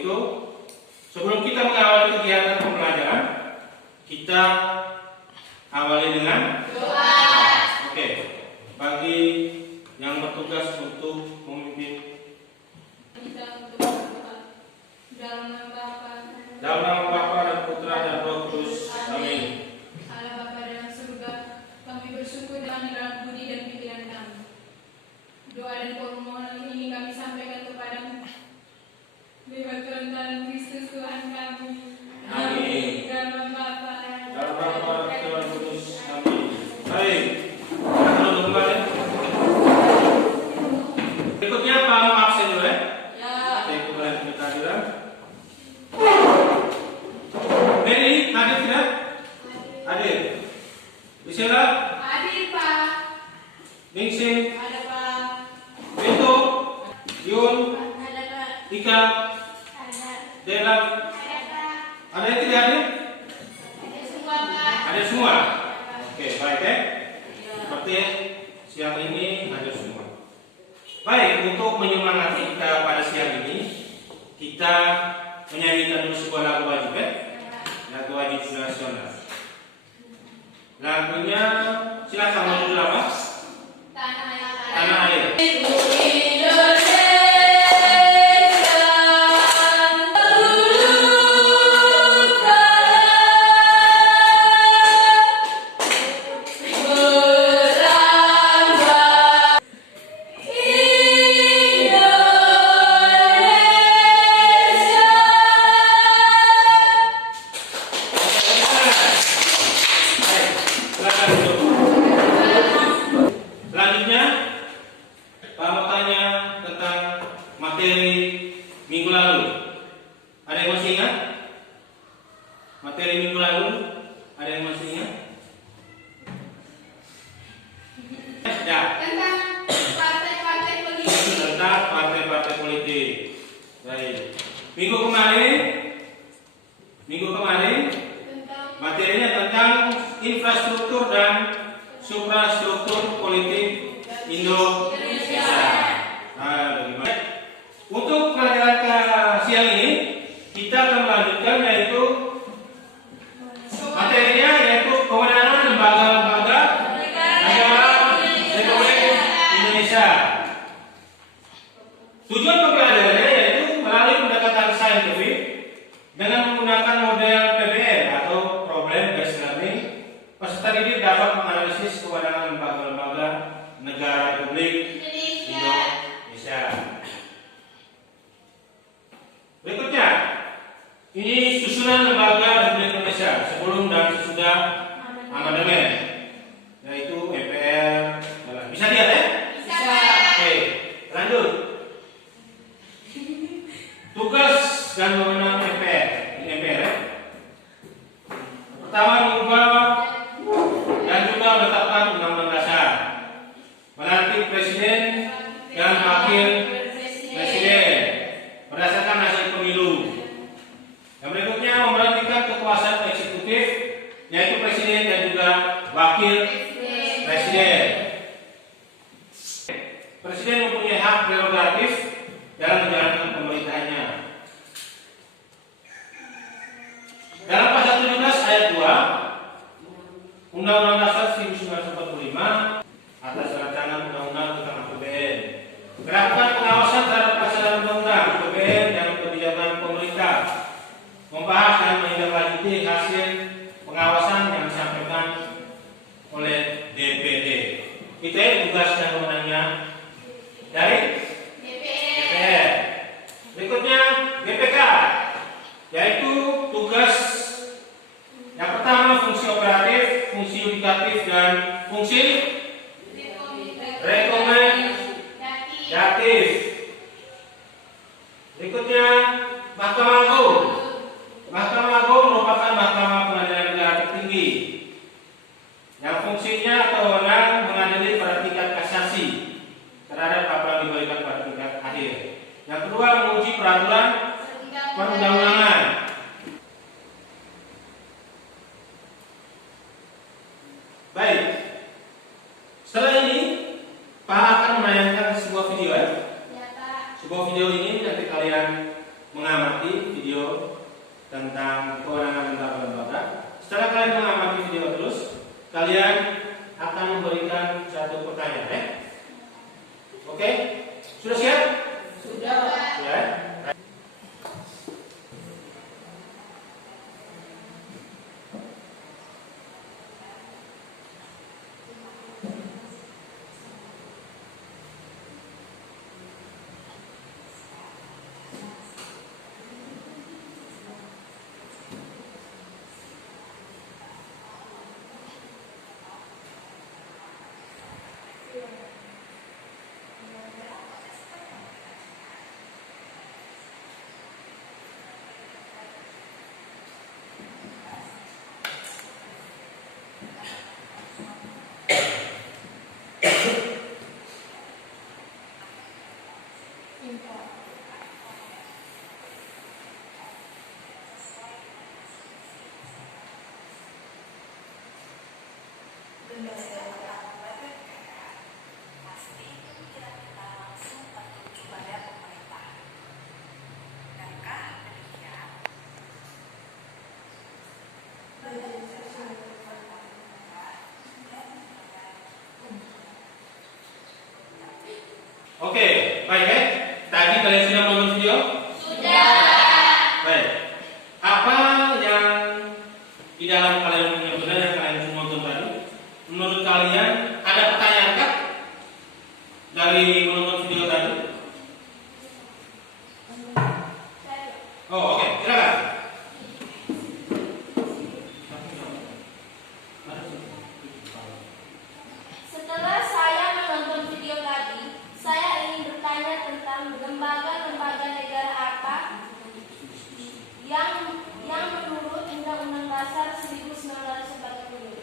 itu sebelum kita mengawali kegiatan pembelajaran, kita awali dengan doa. Oke. Bagi yang bertugas untuk memimpin, kita untuk berdoa. Dalam nama Bapa dan Putra dan Roh Kudus. Amin. Allah Bapa dalam surga, kami bersyukur dalam budi dan pikiran kami. Doa dan permohonan ini kami sampaikan kepadamu lewat kerendahan Kristus Tuhan kami. Amin. Dalam Bapa Dalam Bapa dan Roh Kudus. Amin. Baik. Lalu kembali. Berikutnya Pak mau absen dulu ya. Oke, kembali kita bilang. Mary hadir tidak? Hadir. Bisera? Hadir Pak. Ningsih? Ada Pak. Bento? Yun? Ada Pak. Ika? Ada. Dela? Ada Pak. Ada yang tidak hadir? Ada semua Pak. Ada semua? Oke, baik ya. Seperti siang ini hadir semua. Baik, untuk menyemangati kita pada siang ini, kita menyanyikan dulu sebuah lagu wajib ya. Lagu wajib nasional. Lagunya silakan mau judul apa? Tanah Air. Silakan duduk. Selanjutnya, Pak mau tanya tentang materi minggu lalu. Ada yang masih ingat? Materi minggu lalu, ada yang masih ingat? Ya. Tentang partai-partai politik. Tentang partai-partai politik. Baik. Minggu kemarin Tentang materinya tentang infrastruktur dan suprastruktur politik Indonesia. Bagaimana? Untuk pelajaran ke siang ini kita akan melanjutkan yaitu materinya yaitu kewenangan lembaga-lembaga negara Republik Indonesia. Tujuan pembelajarannya yaitu melalui pendekatan saintifik dengan menggunakan model PBL atau Problem Based Learning. Peserta didik dapat menganalisis kewenangan lembaga-lembaga negara Republik Indonesia. Berikutnya, ini susunan lembaga Republik Indonesia sebelum dan sesudah amandemen, yaitu MPR. Bisa lihat ya? Bisa. Oke, lanjut. Tugas dan wewenang MPR. Ini MPR ya. Pertama, mengubah dan juga menetapkan undang-undang dasar, melantik presiden dan wakil presiden berdasarkan hasil pemilu. Yang berikutnya, memberhentikan kekuasaan eksekutif, yaitu presiden dan juga wakil presiden. Presiden mempunyai hak prerogatif dalam menjalankan pemerintahannya. Dalam pasal 17 ayat 2 Undang-Undang Dasar 1945 atas rancangan Undang-Undang tentang APBN, melakukan pengawasan terhadap pelaksanaan Undang-Undang APBN dan kebijakan pemerintah, membahas dan menindaklanjuti hasil pengawasan yang disampaikan oleh DPD. Itu ya tugas dan wewenangnya dari DPR. Berikutnya BPK, yaitu tugas yang pertama fungsi operatif, fungsi yudikatif dan fungsi rekomendasi. Berikutnya Mahkamah Agung. Mahkamah Agung merupakan mahkamah pengadilan negara tertinggi yang fungsinya atau wewenang mengadili pada tingkat kasasi terhadap apa yang diberikan pada tingkat akhir. Yang kedua, menguji peraturan perundang-undangan. Baik. Setelah ini Pak akan menayangkan sebuah video ya. Sebuah video ini nanti kalian mengamati tentang kewenangan lembaga-lembaga. Setelah kalian mengamati video terus, kalian akan memberikan satu pertanyaan, ya? Oke? Sudah siap? Sudah. Ya. Oke, baik ya. Tadi kalian sudah menonton video? Sudah. Baik. Apa yang di dalam kalian yang benar yang kalian nonton tadi? Menurut kalian ada pertanyaan kah dari menonton video tadi? Oh, oke, silakan. Setelah saya menonton video tadi, saya ingin bertanya tentang lembaga-lembaga negara apa yang menurut Undang-Undang Dasar 1945.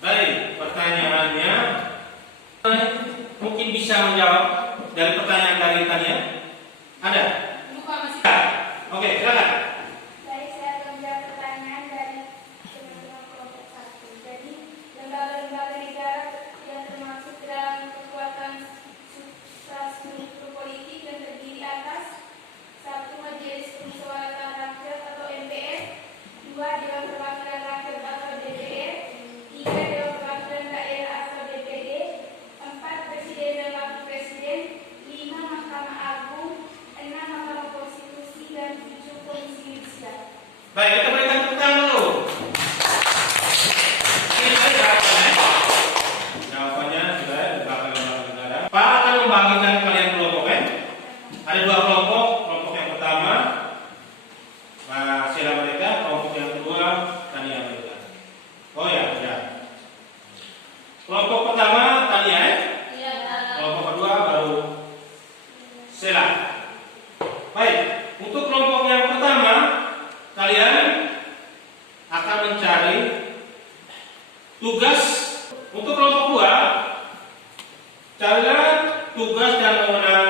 Baik, pertanyaannya mungkin bisa menjawab dari pertanyaan dari tanya. Ada? Lupa masih. Oke, silakan. Baik, saya akan menjawab pertanyaan dari teman-teman kelompok 1. Jadi, lembaga-lembaga negara yang termasuk dalam kekuatan struktur politik yang terdiri atas 1. Majelis Permusyawaratan Rakyat atau MPR, 2. Dewan Perwakilan Rakyat atau DPR, 3. Dewan Perwakilan Daerah atau DPD, 4. Presiden dan Wakil Presiden, 5. Mahkamah Agung, 6. Mahkamah Konstitusi, dan 7. Komisi Yudisial. Baik, kita berikan tepuk tangan dulu. Ini tadi jawabannya. Jawabannya sudah lembaga-lembaga negara. Pak akan membagikan kalian kelompok, kan? Ada 2 kelompok. Kelompok yang pertama Sila mereka, kelompok yang kedua Tania mereka. Oh ya, sudah. Kelompok pertama Tania, ya? Iya. Kelompok kedua baru Sila. Baik, untuk kelompok yang pertama kalian akan mencari tugas. Untuk kelompok 2, carilah tugas dan wewenang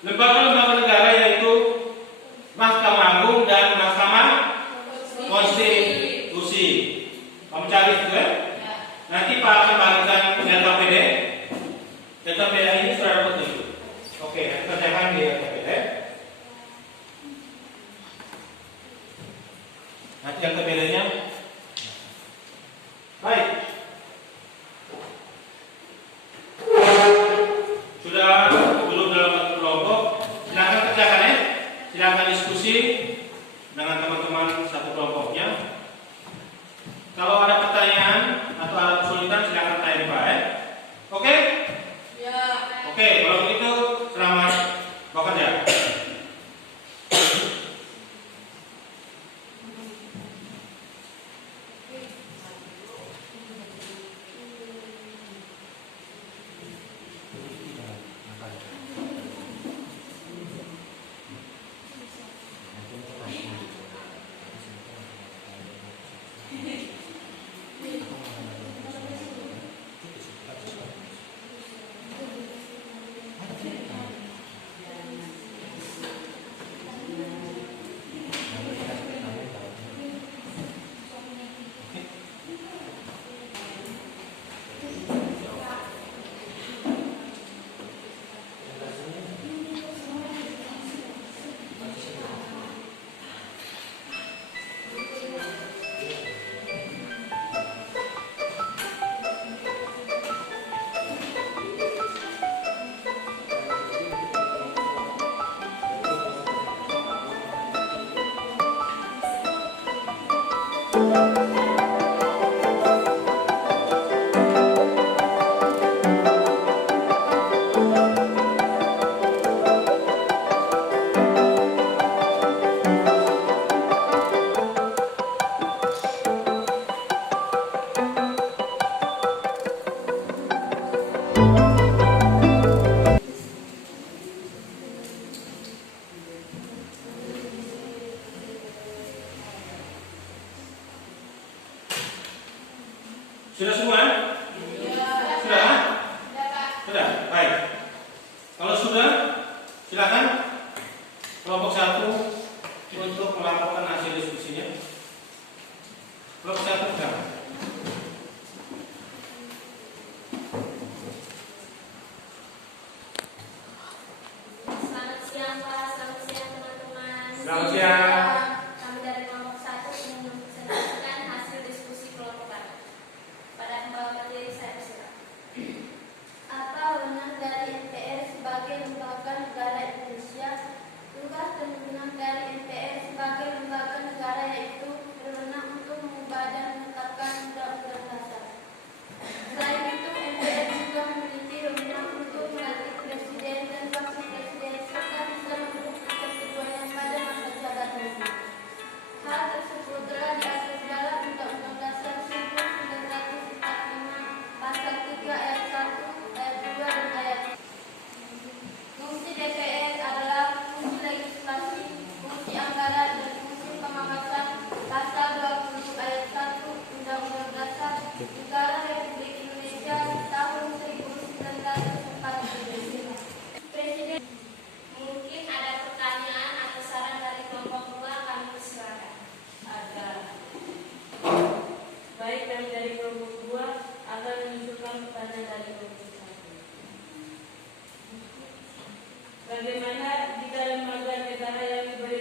lembaga-lembaga negara yaitu Mahkamah Agung dan Mahkamah Konstitusi. Kamu cari itu, ya? Nanti Pak akan bagikan data PD. Data PD ini sudah dapat itu. Oke, kerjakan di data PD. Nanti yang PD-nya. Baik. Sudah belum dalam satu kelompok. Silakan kerjakan, ya. Silakan diskusi dengan teman-teman satu kelompoknya. Kalau ada pertanyaan atau ada kesulitan silakan tanya Pak, ya. Oke? Ya. Oke, kalau begitu selamat bekerja. Sudah semua? Sudah? Sudah? Baik. Kalau sudah, silakan kelompok 1 untuk melaporkan hasil diskusinya. Kelompok 1 silakan. Selamat siang Pak, selamat siang teman-teman. Selamat siang. Kami dari kelompok 1 ingin mempresentasikan hasil diskusi kelompok kami. Pada pembawa materi saya persilakan. Apa wewenang dari MPR sebagai lembaga negara Indonesia? Tugas dan wewenang dari MPR sebagai lembaga negara yaitu berwenang untuk mengubah dan menetapkan undang-undang dasar. Selain itu, MPR juga memiliki wewenang untuk melantik presiden dan wakil presiden serta bisa memberhentikan keduanya pada masa jabatannya. Hal tersebut telah diatur dalam Undang-Undang Dasar 1945 Pasal 3 Ayat 1, Ayat 2 dan Ayat 3. Fungsi DPR adalah fungsi legislasi, fungsi anggaran dan fungsi pengawasan. Pasal 20 Ayat 1 Undang-Undang Dasar Negara Republik Indonesia tahun 1945. Presiden, mungkin ada pertanyaan atau saran dari kelompok 2, kami persilakan. Ada. Baik, kami dari kelompok 2 akan menunjukkan pertanyaan dari kelompok 1. Bagaimana jika lembaga negara yang diberi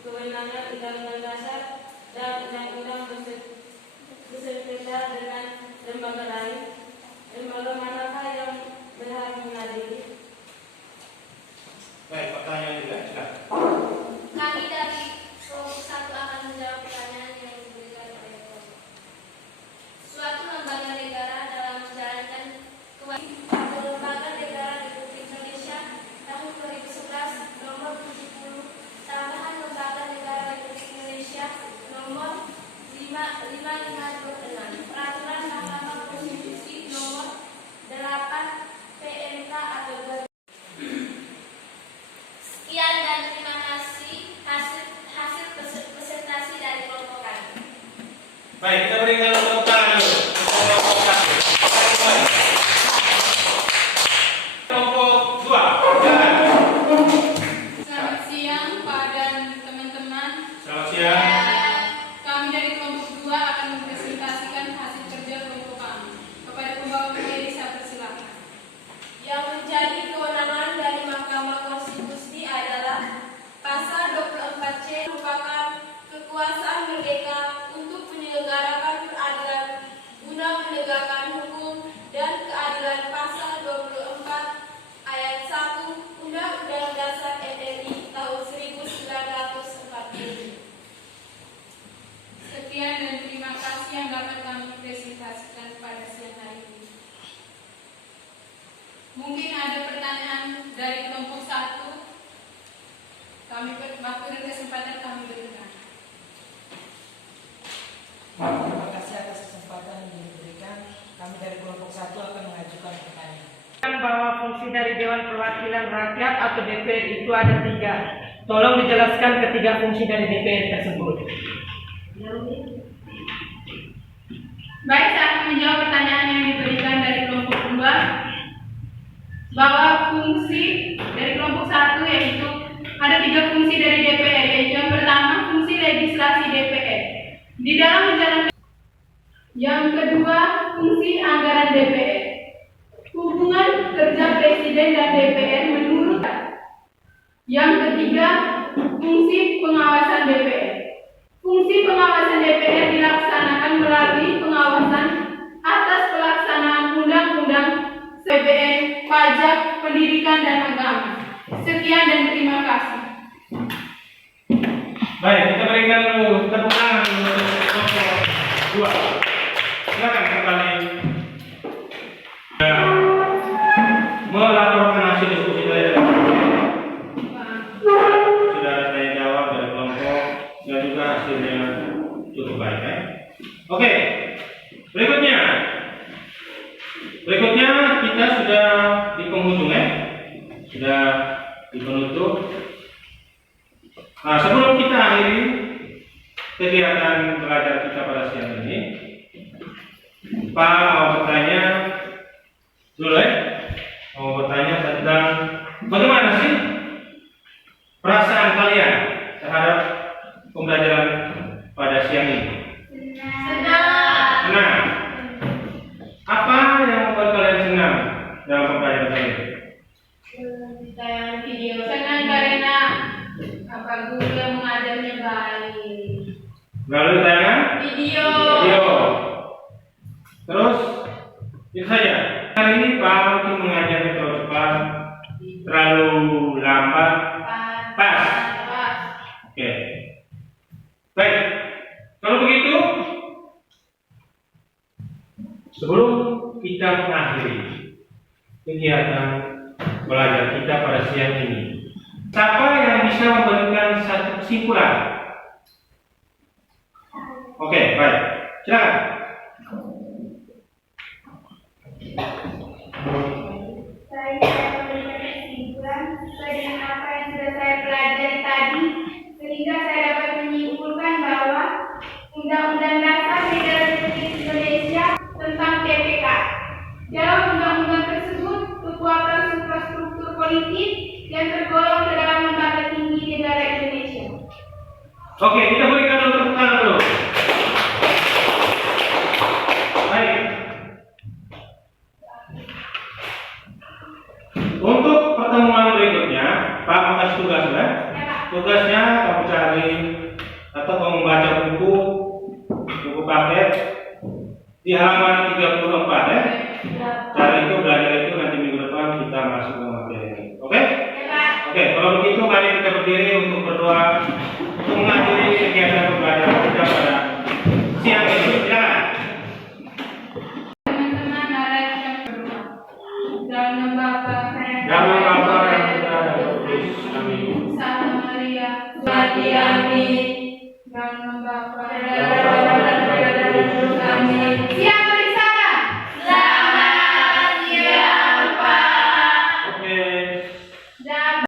kewenangan Undang-Undang Dasar dan Undang-Undang bersengketa dengan lembaga lain? Lembaga manakah yang berhak mengadili? Baik, pertanyaan juga silakan. Kami dari kelompok 1 akan menjawab pertanyaan yang diberikan oleh kelompok. Suatu lembaga negara dalam menjalankan kewajiban lembaga negara Republik Indonesia tahun 2011 nomor 70 tambahan lembaga negara Republik Indonesia nomor 5526 peraturan Mahkamah Konstitusi nomor 8 PMK atau Sekian dan terima kasih hasil presentasi dari kelompok kami. Baik, kita berikan tepuk tangan dulu. Kelompok 1. Kelompok 2, silakan. Selamat siang Pak dan teman-teman. Selamat siang. Kami dari kelompok 2 akan mempresentasikan hasil kerja kelompok kami. Kepada pembawa materi saya persilakan. Yang menjadi kewenangan dari Mahkamah Konstitusi adalah Pasal 24C merupakan kekuasaan merdeka untuk menyelenggarakan peradilan guna menegakkan hukum dan keadilan. Pasal 24 Ayat 1 Undang-Undang Dasar RI tahun 1945. Sekian dan terima kasih yang dapat kami presentasikan pada siang hari ini. Mungkin ada pertanyaan dari kelompok 1. Waktu dan kesempatan kami berikan. Terima kasih atas kesempatan yang diberikan. Kami dari kelompok 1 akan mengajukan pertanyaan. Bahwa fungsi dari Dewan Perwakilan Rakyat atau DPR itu ada 3. Tolong dijelaskan ketiga fungsi dari DPR tersebut. Baik, saya akan menjawab pertanyaan yang diberikan dari kelompok 2. Bahwa fungsi dari kelompok 1 yaitu ada 3 fungsi dari DPR, yaitu yang pertama fungsi legislasi DPR di dalam menjalankan, yang kedua fungsi anggaran DPR, hubungan kerja Presiden dan DPR menurut, yang ketiga fungsi pengawasan DPR. Fungsi pengawasan DPR dilaksanakan melalui pengawasan atas pelaksanaan undang-undang APBN, pajak, pendidikan dan agama. Sekian dan terima kasih. Baik, kita berikan dulu tepuk tangan untuk kelompok 2. Silakan kembali melaporkan hasil diskusi dari sudah ada tanya jawab dari kelompok dan juga hasilnya cukup baik ya. Oke, berikutnya kita sudah di penghujung ya, sudah di penutup. Nah, sebelum kita akhiri kegiatan belajar kita pada siang ini, Pak mau bertanya dulu ya, mau bertanya tentang bagaimana sih perasaan kalian terhadap pembelajaran pada siang ini? Senang. Apa yang membuat kalian senang dalam pembelajaran kali ini? Tayangan video senang karena guru yang mengajarnya baik. Melalui tayangan Video. Terus itu saja. Hari ini Pak mungkin mengajarnya terlalu cepat, terlalu lambat, pas. Oke. Baik. Kalau begitu, sebelum kita mengakhiri kegiatan belajar kita pada siang ini, siapa yang bisa memberikan satu kesimpulan? Oke, baik. Silakan. Saya memberikan kesimpulan sesuai dengan apa yang sudah saya pelajari tadi, sehingga saya dapat menyimpulkan bahwa Undang-Undang Dasar Negara Republik Indonesia tentang TPK. Dalam undang-undang tersebut, kekuatan suprastruktur politik yang tergolong ke dalam lembaga tinggi negara Indonesia. Oke, kita berikan dulu tepuk tangan dulu. Baik. Untuk pertemuan berikutnya, Pak mau kasih tugas ya. Tugasnya kamu cari atau kamu membaca buku paket di halaman 34 ya.